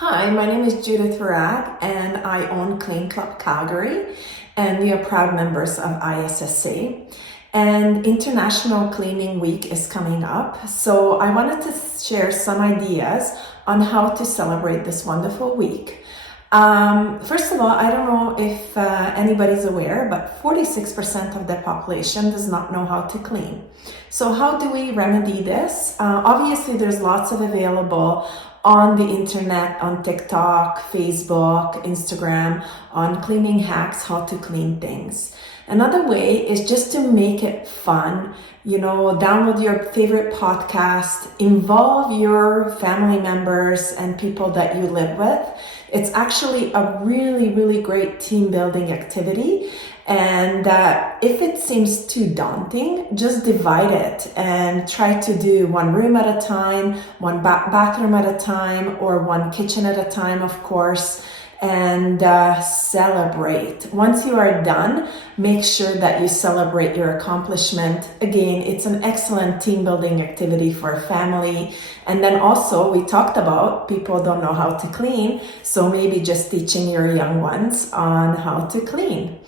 Hi, my name is Judith Virag and I own Clean Club Calgary, and we are proud members of ISSA. And International Cleaning Week is coming up, so I wanted to share some ideas on how to celebrate this wonderful week. First of all, I don't know if anybody's aware, but 46% of the population does not know how to clean. So how do we remedy this? Obviously, there's lots of available on the internet, on TikTok, Facebook, Instagram, on cleaning hacks, how to clean things. Another way is just to make it fun. Download your favorite podcast, involve your family members and people that you live with. It's actually a really, really great team building activity. And if it seems too daunting, just divide it and try to do one room at a time, one bathroom at a time, or one kitchen at a time, of course, and celebrate. Once you are done, make sure that you celebrate your accomplishment. Again, it's an excellent team building activity for a family. And then also, we talked about people don't know how to clean, so maybe just teaching your young ones on how to clean.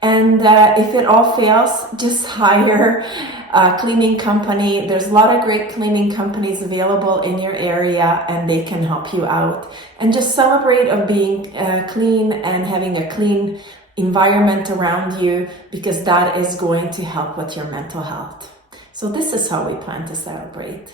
And if it all fails, just hire a cleaning company. There's a lot of great cleaning companies available in your area and they can help you out. And just celebrate of being clean and having a clean environment around you, because that is going to help with your mental health. So this is how we plan to celebrate.